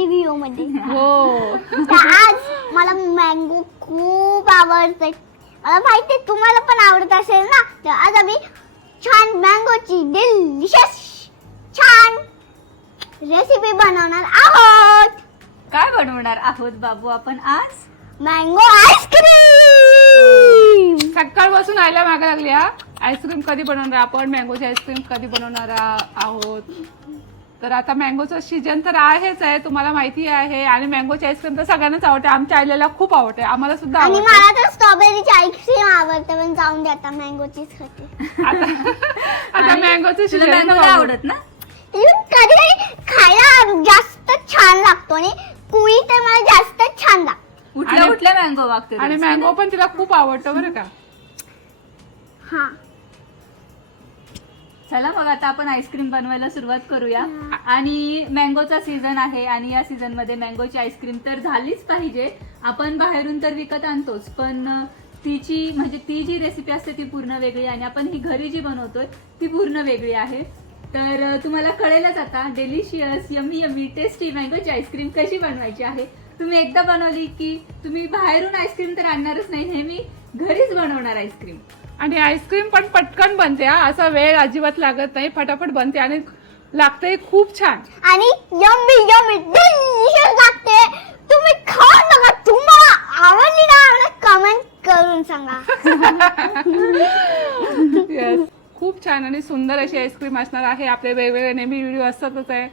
कधी व्हिडिओमध्ये. हो. तर आज मला मँगो खूप आवडते. मला माहिती तुम्हाला पण आवडत असेल ना? तर आज आम्ही छान मँगोची डिलिशियस छान रेसिपी बनवणार आहोत. काय बनवणार आहोत बाबू आपण आज? मँगो आईस्क्रीम सकाळपासून आयला मागा लागली हा. आईस्क्रीम कधी बनवणार आपण? मँगोची आईस्क्रीम कधी बनवणार आ- आहोत? तर आता मँगोचं सीजन तर आहेच आहे तुम्हाला माहिती आहे. आणि मँगोची आईस्क्रीम तर सगळ्यांनाच आवडते. आमच्या आईला खूप आवडते. आम्हाला सुद्धा आणि आवडते. मला तर स्ट्रॉबेरीची आईस्क्रीम आवडते पण जाऊन दे आता मँगोचीच खाते. आता आता मँगोचं तुला सीजन नाही आवडत ना? इवन कधी कधी खायला जास्त छान लागतो आणि कुळी तर मला जास्त छान लागतो. उठल्या आणि- उठल्या मँगो मागते आणि. मँगो पण तिला खूप आवडतं बरं का? हा. चला मग आता आपण आईस्क्रीम बनवायला सुरुवात करूया. आणि मँगोचा सीझन आहे आणि या सीझनमध्ये मँगोची आईस्क्रीम तर झालीच पाहिजे. आपण बाहेरून तर विकत आणतोच पण तिची म्हणजे ती जी रेसिपी असते ती पूर्ण वेगळी आणि आपण ही घरी जी बनवतोय ती पूर्ण वेगळी आहे. तर तुम्हाला कळेलच आता डेलिशियस यमी यमी टेस्टी मँगोची आईस्क्रीम कशी बनवायची आहे. तुम्ही एकदा बनवली की तुम्ही बाहेरून आईस्क्रीम तर आणणारच नाही हे मी घरीच बनवणार आईस्क्रीम. आणि आईस्क्रीम पण पटकन बनते हा. असा वेळ अजिबात लागत नाही. फटाफट बनते आणि लागते खूप छान. आणि यम्मी यम्मी डिलिशियस लागते. तुम्ही खाऊन बघा. तुम्हाला आवडली ना कमेंट करून सांगा. खूप छान आणि सुंदर अशी आईस्क्रीम असणार आहे. आपले वेगवेगळे नेहमी व्हिडिओ असतातच आहे.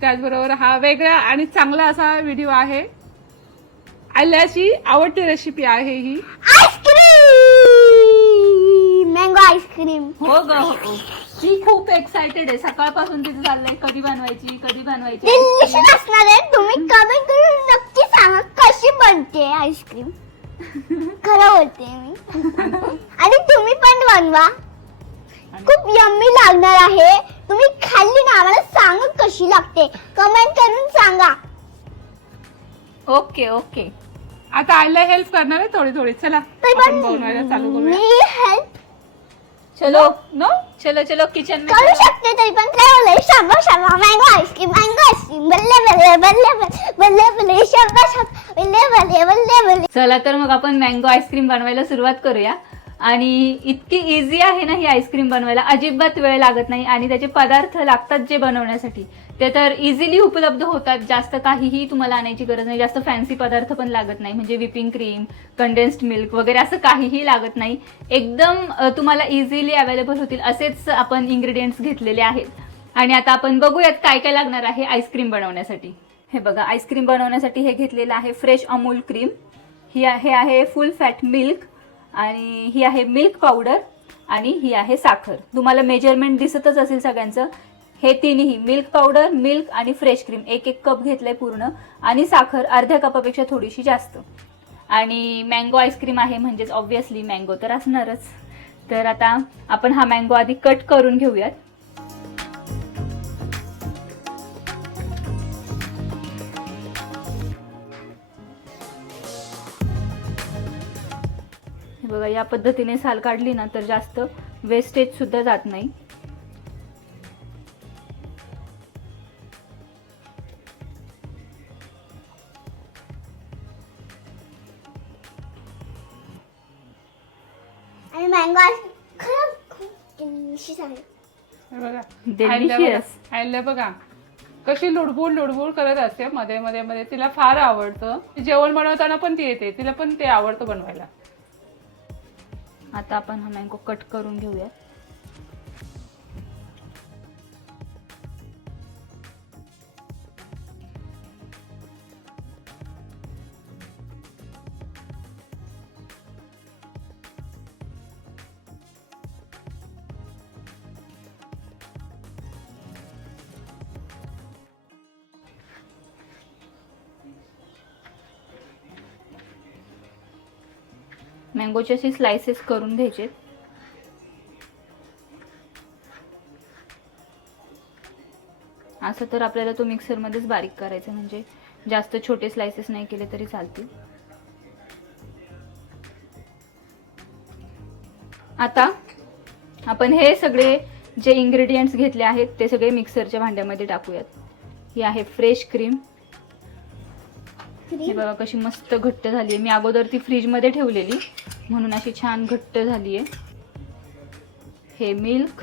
त्याचबरोबर हा वेगळा आणि चांगला असा व्हिडिओ आहे. आल्याची आवडती रेसिपी आहे ही आईस्क्रीम मँगो आईस्क्रीम. हो ग हो ती खूप एक्सायटेड आहे. सकाळपासून तिचं चाललंय कधी बनवायची कधी बनवायची डिलिशियस असणार आहे. तुम्ही कमेंट करून नक्की सांगा कशी बनते आईस्क्रीम. खरं बोलते मी. आणि तुम्ही पण बनवा. खूप यम्मी लागणार आहे. तुम्ही खाल्ली ना आम्हाला सांगा कशी लागते. कमेंट करून सांगा. Okay okay. आता आयला हेल्प करणार आहे थोडी थोडी चला तरी आपण बनवायला चालू पण करूया. मी हेल्प चलो. नो चलो चलो किचन में करू शकते तरी पण काय बोलले शाबा शाबा mango ice cream mango ice cream बल्ले बल्ले बल्ले बल्ले बल्ले बल्ले. शाबा शाबा बल्ले बल्ले बल्ले बल्ले. चला तर मग आपण मँगो आईस्क्रीम बनवायला सुरुवात करूया. आणि इतकी इझी आहे ना ही आईस्क्रीम बनवायला? अजिबात वेळ लागत नाही आणि त्याचे पदार्थ लागतात जे बनवण्यासाठी. ते तर इझिली उपलब्ध होतात. जास्त काहीही तुम्हाला आणायची गरज नाही. जास्त फॅन्सी पदार्थ पण लागत नाही. म्हणजे व्हिपिंग क्रीम कंडेन्स्ड मिल्क वगैरे असं काहीही लागत नाही. एकदम तुम्हाला इझिली अवेलेबल होतील असेच आपण इंग्रेडियंट्स घेतलेले आहेत. आणि आता आपण बघूयात काय काय लागणार आहे आईस्क्रीम बनवण्यासाठी. हे बघा आईस्क्रीम बनवण्यासाठी हे घेतलेलं आहे फ्रेश अमूल क्रीम ही हे आहे फुल फॅट मिल्क आणि ही आहे मिल्क पावडर आणि ही आहे साखर. तुम्हाला मेजरमेंट दिसतच असेल सगळ्यांचं. हे तिन्ही मिल्क पावडर मिल्क आणि फ्रेश क्रीम एक एक कप घेतलंय पूर्ण. आणि साखर अर्ध्या कपापेक्षा थोडीशी जास्त. आणि मँगो आईस्क्रीम आहे म्हणजेच ऑब्व्हियसली मँगो तर असणारच. तर आता आपण हा मँगो आधी कट करून घेऊयात. बघा या पद्धतीने साल काढली ना तर जास्त वेस्टेज सुद्धा जात नाही. बघा. Delicious. आयला बघा. कशी लुडबुड लुडबुड करत असते. मध्ये मध्ये मध्ये. तिला फार आवडतं. जेवण बनवताना पण ती येते. तिला पण ते आवडतं बनवायला. आता आपण हा मँगो कट करून घेऊयात. मँगोचे असे स्लायसेस करून घ्यायचे. असं तर आपल्याला तो मिक्सरमध्येच बारीक करायचा म्हणजे जास्त छोटे स्लायसेस नाही केले तरी चालतील. आता आपण हे सगळे जे इंग्रेडियंट्स घेतले आहेत ते सगळे मिक्सरच्या भांड्यामध्ये टाकूयात. ही आहे फ्रेश क्रीम आईस्क्रीम बघा कशी मस्त घट्ट झाली आहे. मी अगोदर ती फ्रीजमध्ये ठेवलेली. म्हणून अशी छान घट्ट झाली आहे. हे मिल्क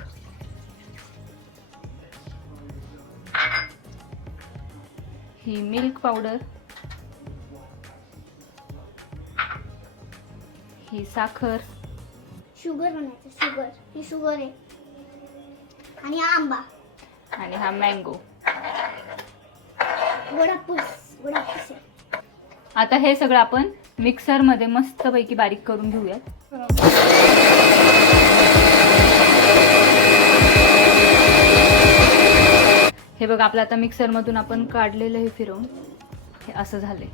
ही मिल्क पावडर ही साखर. शुगर बनायचं शुगर ही शुगर आहे. आणि हा आंबा. आणि हा मँगो गोडापूस गोडापूस आहे. आता हे सगळं आपण मिक्सरमध्ये मस्तपैकी बारीक करून घेऊयात. हे बघ आपलं आता मिक्सरमधून आपण काढलेलं हे फिरवून हे असं झालंय.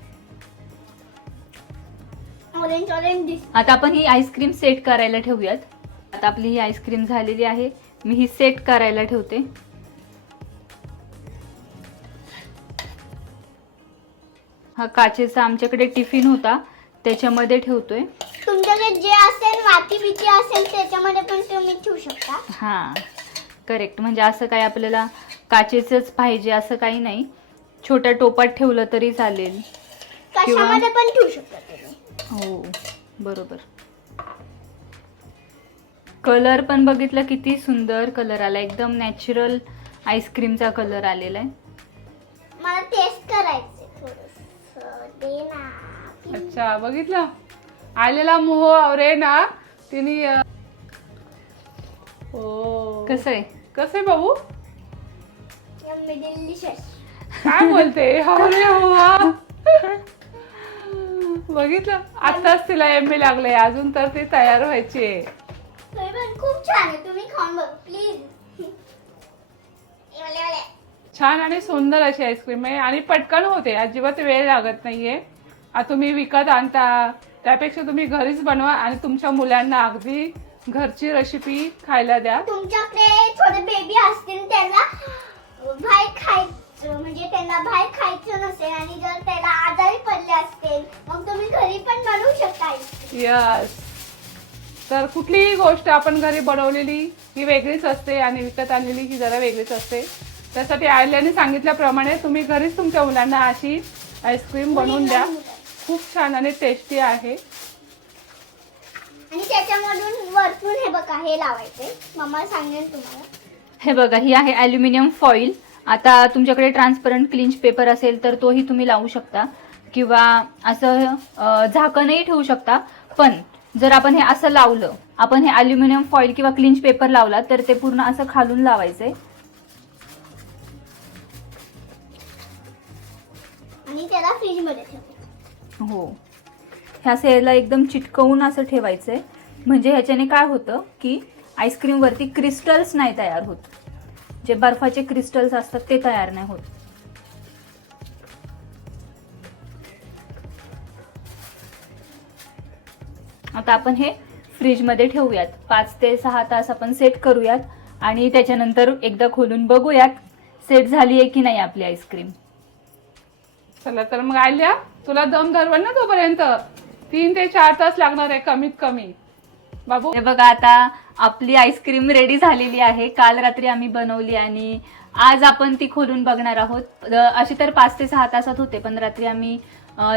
आता आपण ही आईस्क्रीम सेट करायला ठेवूयात. आता आपली ही आईस्क्रीम झालेली आहे. मी ही सेट करायला ठेवते. हा काचेचा आमच्याकडे टिफिन होता. त्याच्यामध्ये ठेवतोय. तुमच्याकडे जे असेल वाटी बिटी असेल त्याच्यामध्ये पण तुम्ही ठेवू शकता. हा करेक्ट म्हणजे असं काय आपल्याला काचेचंच पाहिजे असं काही नाही. छोट्या टोपात ठेवलं तरी चालेल. कशामध्ये पण ठेवू शकता तुम्ही. हो बरोबर. कलर पण बघितलं किती सुंदर कलर आला. एकदम नॅचरल आईस्क्रीमचा कलर आलेला आहे. मला टेस्ट करायचे अच्छा बघितलं? आलेला मोह आवरे ना तिने हो कसं आहे? कसं आहे बाबू? काय बोलते? अरे हुआ बघितलं? आताच तिला एम ए लागले अजून तर ती तयार व्हायची खूप छान आहे तुम्ही खाऊन बघ प्लीज छान आणि सुंदर अशी आईस्क्रीम आहे. आणि पटकन होते. अजिबात वेळ लागत नाहीये. तुम्ही विकत आणता. त्यापेक्षा तुम्ही घरीच बनवा आणि तुमच्या मुलांना अगदी घरची रेसिपी खायला द्या. तुमच्याकडे थोडे बेबी असतील त्याला बाहेर खायचं म्हणजे त्यांना बाहेर खायचं नसेल आणि जर त्याला आजारी पडले असतील मग तुम्ही घरी पण बनवू शकता यस तर कुठलीही गोष्ट आपण घरी बनवलेली ही वेगळीच असते आणि विकत आणलेली ही जरा वेगळीच असते. त्यासाठी आयल्याने सांगितल्याप्रमाणे तुम्ही घरीच तुमच्या मुलांना अशी आईस्क्रीम बनवून द्या. खूप छान आणि टेस्टी आहे. आणि त्याच्यामधून वरतून हे बघा हे लावायचे. मम्मा सांगेन तुम्हाला. हे बघा ही आहे अल्युमिनियम फॉईल आता तुमच्याकडे ट्रान्सपरंट क्लिंच पेपर असेल तर तोही तुम्ही लावू शकता. किंवा असं झाकणही ठेवू शकता. पण जर आपण हे असं लावलं आपण हे अल्युमिनियम फॉईल किंवा क्लिंच पेपर लावला तर ते पूर्ण असं खालून लावायचंय आणि त्याला फ्रीजमध्ये हो. ह्या सेलला एकदम चिटकवून असं ठेवायचंय. म्हणजे ह्याच्याने काय होतं की आईस्क्रीमवरती क्रिस्टल्स नाही तयार होत. जे बर्फाचे क्रिस्टल्स असतात ते तयार नाही होत. आता आपण हे फ्रीजमध्ये ठेवूयात. पाच ते सहा तास आपण सेट करूयात. आणि त्याच्यानंतर एकदा खोलून बघूयात सेट झाली आहे की नाही आपली आईस्क्रीम चला तर मग आल्या तुला दम धरवल ना तोपर्यंत. तीन ते चार तास लागणार आहे कमीत कमी. बाबू? हे बघा आता आपली आईस्क्रीम रेडी झालेली आहे. काल रात्री आम्ही बनवली आणि आज आपण ती खोलून बघणार आहोत. अशी तर पाच ते सहा तासात होते पण रात्री आम्ही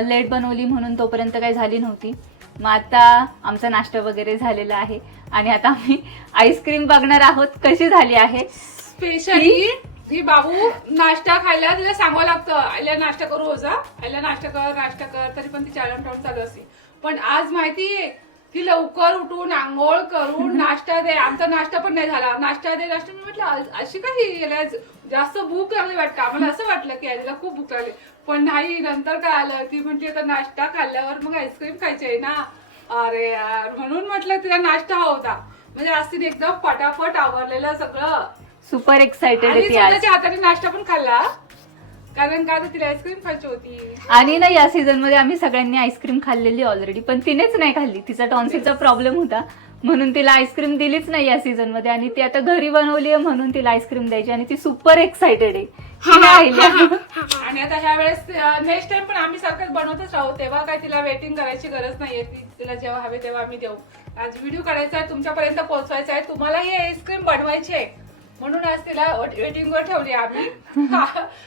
लेट बनवली म्हणून तोपर्यंत काही झाली नव्हती. मग आता आमचा नाश्ता वगैरे झालेला आहे. आणि आता आम्ही आईस्क्रीम बघणार आहोत कशी झाली आहे. स्पेशली ही बाबू नाश्ता खायला तिला सांगावं लागतं. आईला नाश्ता करू होजा आईला नाश्ता कर नाश्ता कर तरी पण तिची आलम टाऊन चालू असते. पण आज माहितीये ती लवकर उठून आंघोळ करून नाश्ता दे. आमचा नाश्ता पण नाही झाला. नाश्ता दे नाश्ता मी म्हटलं "आज- अशी काही याला जास्त भूक लागली वाटतं. आम्हाला असं वाटलं की याला खूप भूक लागली. पण नाही नंतर काय आलं? ती म्हणजे आता नाश्ता खाल्ल्यावर मग आईस्क्रीम खायची आहे ना. अरे यार म्हणून म्हटलं तिला नाश्ता हवा होता. म्हणजे आज तिने एकदम पटापट आवरलेलं सगळं. सुपर एक्साइटेड आणि आहे ती आज. हाताने नाश्ता पण खाल्ला. कारण का तर तिला आईस्क्रीम खायची होती. आणि ना या सीझनमध्ये आम्ही सगळ्यांनी आईस्क्रीम खाल्लेली ऑलरेडी पण तिनेच नाही खाल्ली. तिचा टॉन्सिलचा प्रॉब्लेम होता. म्हणून तिला आईस्क्रीम दिलीच नाही या सीझनमध्ये. आणि ती आता घरी बनवली आहे म्हणून तिला आईस्क्रीम द्यायची. आणि ती सुपर एक्साइटेड आहे. ती नाही राहिली. आणि आता ह्या वेळेस नेक्स्ट टाइम पण आम्ही सारखंच बनवतच राहू. तेव्हा काय तिला वेटिंग करायची गरज नाहीये. ती तिला जेव्हा हवे तेव्हा आम्ही देऊ. आज व्हिडिओ काढायचा आहे तुमच्यापर्यंत पोहोचवायचा आहे. तुम्हाला ही आईस्क्रीम बनवायची आहे. म्हणून आज तिला वेटिंग वर ठेवली आम्ही.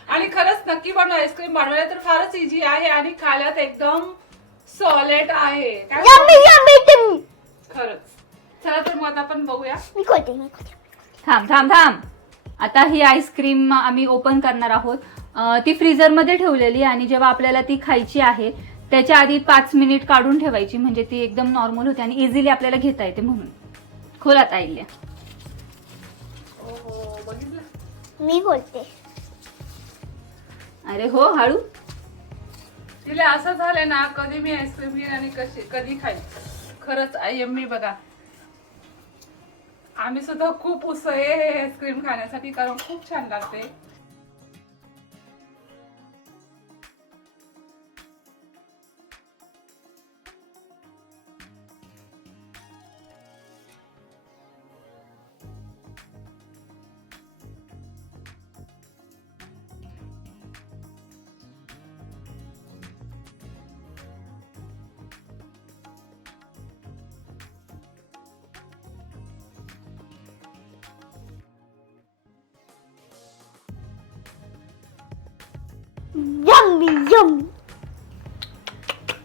आणि खरंच नक्की बनव. आईस्क्रीम बनवायला तर फारच इझी आहे आणि तर एकदम सॉलेट आहे. खरंच. चला तर मग आता आपण बघूया. मी खोलते मी खोलते. थांब थांब थांब. आता ही आईस्क्रीम आम्ही ओपन करणार आहोत. ती फ्रीजरमध्ये ठेवलेली आणि जेव्हा आपल्याला ती खायची आहे त्याच्या आधी पाच मिनिट काढून ठेवायची. म्हणजे ती एकदम नॉर्मल होते आणि इझिली आपल्याला घेता येते म्हणून. खोलात आईल्या मी खोलते अरे हो हळू. तिला असं झालंय ना कधी मी आईस्क्रीम घेईन आणि कशी कधी खाईन. खरंच यम्मी बघा. आम्ही सुद्धा खूप उत्साही आहे हे आईस्क्रीम खाण्यासाठी कारण खूप छान लागते. यम्मी यम्मी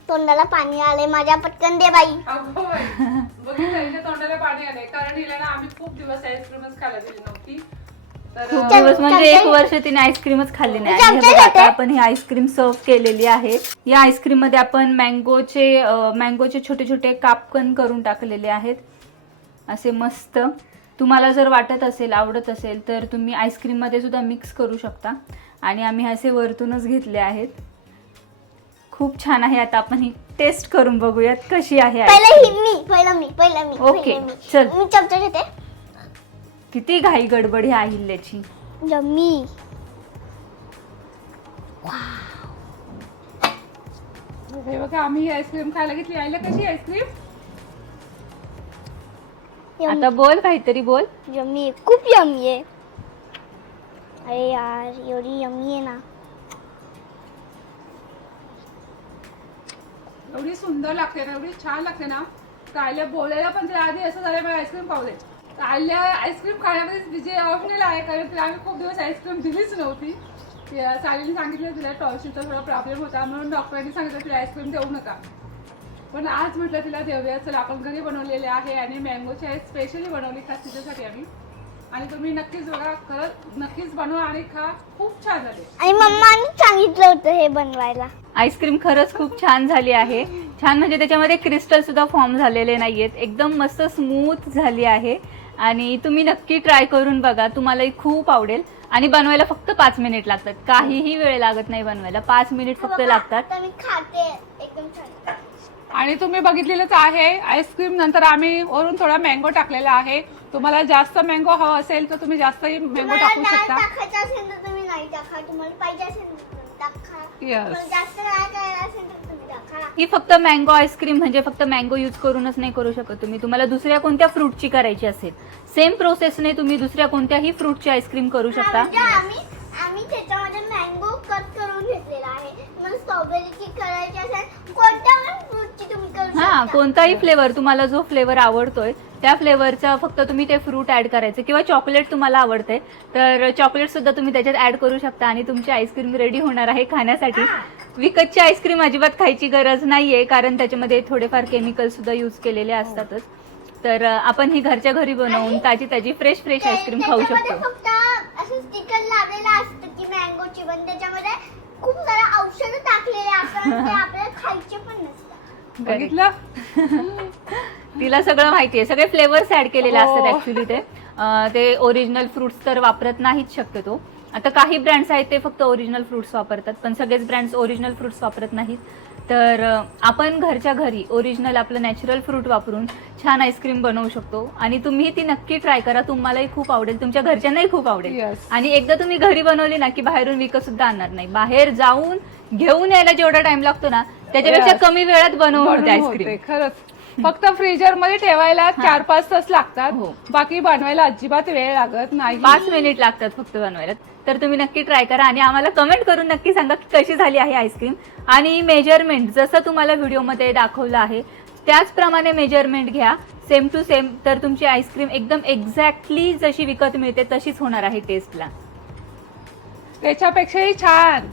तोंडाला पाणी आले माझ्या पटकन दे बाई. अगो तोंडाला पाणी आलंय. कारण हिला ना आम्ही खूप दिवस आईस्क्रीमच खायला दिली नव्हती. तर खूप चल, दिवस म्हणजे एक. वर्ष तिने आईस्क्रीमच खाल्ली नाही. आणि हे बघा, आता. आपण ही आईस्क्रीम सर्व केलेली आहे. या आईस्क्रीममध्ये आपण मँगोचे अं, मँगोचे छोटे छोटे कापकन करून टाकलेले आहेत. असे मस्त. तुम्हाला जर वाटत असेल आवडत असेल तर तुम्ही आईस्क्रीममध्ये सुद्धा मिक्स करू शकता. आणि आम्ही असे वरतूनच घेतले आहेत. खूप छान आहे आता आपण ही टेस्ट करून बघूयात कशी आहे पहिलं ही मी पहिलं मी पहिलं मी ओके, पहिलं मी. चल. मी चमचा घेते. किती घाई गडबड ह्या अहिल्याची. यम्मी हे बघा आम्ही ही आईस्क्रीम खायला घेतली. आईला कशी आईस्क्रीम आता बोल काहीतरी बोल. यम्मी आहे खूप यम्मी आहे. अरे यार एवढी यम्मी आहे ना. एवढी सुंदर लागते ना एवढी छान लागते ना. कायल्या बोलायला पण ते आधी असं झालं मला आईस्क्रीम पावले. कायल्या आईस्क्रीम खाण्यामध्ये विजय ऑफनेल आहे कारण तिला आम्ही खूप दिवस आईस्क्रीम दिलीच नव्हती. सालीने सांगितलं तिला टॉयशीचा थोडा प्रॉब्लेम होता म्हणून डॉक्टरांनी सांगितलं तिला आईस्क्रीम देऊ नका. पण आज म्हटलं तिला देऊया चला आपण घरी बनवलेले आहे आणि मँगोची आहे स्पेशली बनवली खास तिच्यासाठी आम्ही. आणि तुम्ही नक्कीच बघा खरंच नक्कीच बनवा आणि खा. खूप छान झाले. आणि मम्मानी सांगितलं होतं हे बनवायला. आईस्क्रीम खरंच खूप छान झाली आहे. छान म्हणजे त्याच्यामध्ये क्रिस्टल सुद्धा फॉर्म झालेले नाहीयेत. एकदम मस्त स्मूथ झाली आहे. आणि तुम्ही नक्की ट्राय करून बघा. तुम्हालाही खूप आवडेल. आणि बनवायला फक्त पाच मिनिट लागतात. काहीही वेळ लागत नाही बनवायला. पाच मिनिट फक्त लागतात. आता मी खाते. एकदम छान. आणि तुम्ही बघितलेलंच आहे. आईस्क्रीम नंतर आम्ही वरून थोडा मँगो टाकलेला आहे. तुम्हाला जास्त मँगो हवा असेल तर तुम्ही जास्तही मँगो टाकू शकता. टाकायचं असेल तर तुम्ही नाही टाका. तुम्हाला पाहिजे असेल तर तुम्ही टाका. Yes. तुम्हाला जास्त डाळ करायला असेल तर तुम्ही टाका. ही फक्त मँगो आईस्क्रीम म्हणजे फक्त मँगो यूज करूनच नाही करू शकत तुम्ही. तुम्हाला दुसऱ्या कोणत्या फ्रूटची करायची असेल सेम प्रोसेसने तुम्ही दुसऱ्या कोणत्याही फ्रूटची आईस्क्रीम करू हा, शकता. म्हणजे आम्ही आम्ही त्याच्यामध्ये मँगो कट करून घेतलेला आहे. तुम्हाला स्ट्रॉबेरीची करायची असेल कोणत्या पण फ्रूटची तुम्ही करू हा शकता? कोणताही फ्लेवर तुम्हाला जो फ्लेवर आवडतोय त्या फ्लेवरचा फक्त तुम्ही ते फ्रूट ऍड करायचे. किंवा चॉकलेट तुम्हाला आवडते तर चॉकलेट सुद्धा तुम्ही त्याच्यात ऍड करू शकता आणि तुमची आईस्क्रीम रेडी होणार आहे खाण्यासाठी. विकतची आईस्क्रीम अजिबात खायची गरज नाहीये कारण त्याच्यामध्ये थोडेफार केमिकल सुद्धा यूज केलेले असतातच. तर अं, आपण ही घरच्या घरी बनवून ताजी ताजी फ्रेश फ्रेश आईस्क्रीम खाऊ त्याच्यामध्ये शकतो. फक्त असं स्टिकर लावलेलं असतं की मँगोची पण त्याच्यामध्ये. खूप सारे औषधं टाकलेले असतात आणि ते आपल्याला खायचे पण नसतात बघितलं? तिला सगळं माहिती आहे. सगळे फ्लेवर्स ऍड केलेले हो. असतात ऍक्च्युली ते. ते ओरिजिनल फ्रुट्स तर वापरत नाहीत शक्यतो. आता काही ब्रँड्स आहेत ते फक्त ओरिजिनल फ्रुट्स वापरतात पण सगळेच ब्रँड्स ओरिजिनल फ्रुट्स वापरत नाहीत. तर आपण घरच्या घरी ओरिजिनल आपलं नॅचरल फ्रूट वापरून छान आईस्क्रीम बनवू शकतो. आणि तुम्ही ती नक्की ट्राय करा. तुम्हालाही खूप आवडेल. तुमच्या घरच्यांनाही खूप आवडेल. Yes. आणि एकदा तुम्ही घरी बनवली ना की बाहेरून विकत सुद्धा आणणार नाही. बाहेर जाऊन घेऊन यायला जेवढा टाइम लागतो ना त्याच्यापेक्षा Yes. कमी वेळात बनवून होते बनवून आईस्क्रीम खरंच. फक्त फ्रीजरमध्ये ठेवायला चार पाच तास लागतात. हो. बाकी बनवायला अजिबात वेळ लागत नाही. पाच मिनिट लागतात फक्त बनवायला. तर तुम्ही नक्की ट्राय करा आणि आम्हाला कमेंट करून नक्की सांगा की कशी झाली आहे आईस्क्रीम. आणि मेजरमेंट जसं तुम्हाला व्हिडिओमध्ये दाखवलं आहे त्याचप्रमाणे मेजरमेंट घ्या. सेम टू सेम तर तुमची आईस्क्रीम एकदम एक्झॅक्टली जशी विकत मिळते तशीच होणार आहे टेस्टला त्याच्यापेक्षाही छान.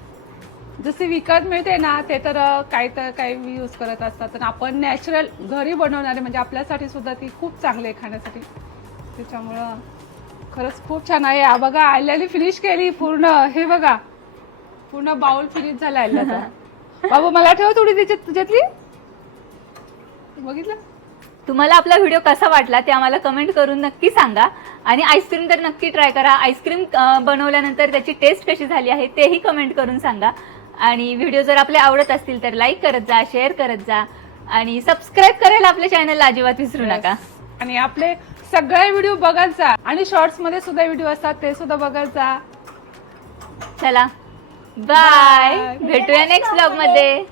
जसे विकत मिळते ना ते तर काय तर काही यूज करत असतात. तर आपण नॅचरल घरी बनवणारे म्हणजे आपल्यासाठी सुद्धा ती खूप चांगली आहे खाण्यासाठी. त्याच्यामुळं खरंच खूप छान आहे. हा बघा आल्याने फिनिश केली पूर्ण. हे बघा पूर्ण बाउल फिनिश झाला आल्याचा बाबू मला ठेव थोडी त्याच्यात तुझ्यातली बघितलं? तुम्हाला आपला व्हिडिओ कसा वाटला ते आम्हाला कमेंट करून नक्की सांगा. आणि आईस्क्रीम तर नक्की ट्राय करा. आईस्क्रीम बनवल्यानंतर त्याची टेस्ट कशी झाली आहे तेही कमेंट करून सांगा. आणि व्हिडिओ जर आपले आवडत असतील तर लाईक करत जा शेअर करत जा. आणि सबस्क्राईब करायला आपल्या चॅनलला अजिबात विसरू नका. आणि आपले सगळे व्हिडिओ बघत जा. आणि शॉर्ट्समध्ये सुद्धा व्हिडिओ असतात ते सुद्धा बघत जा. चला. बाय. भेटूया नेक्स्ट ब्लॉगमध्ये.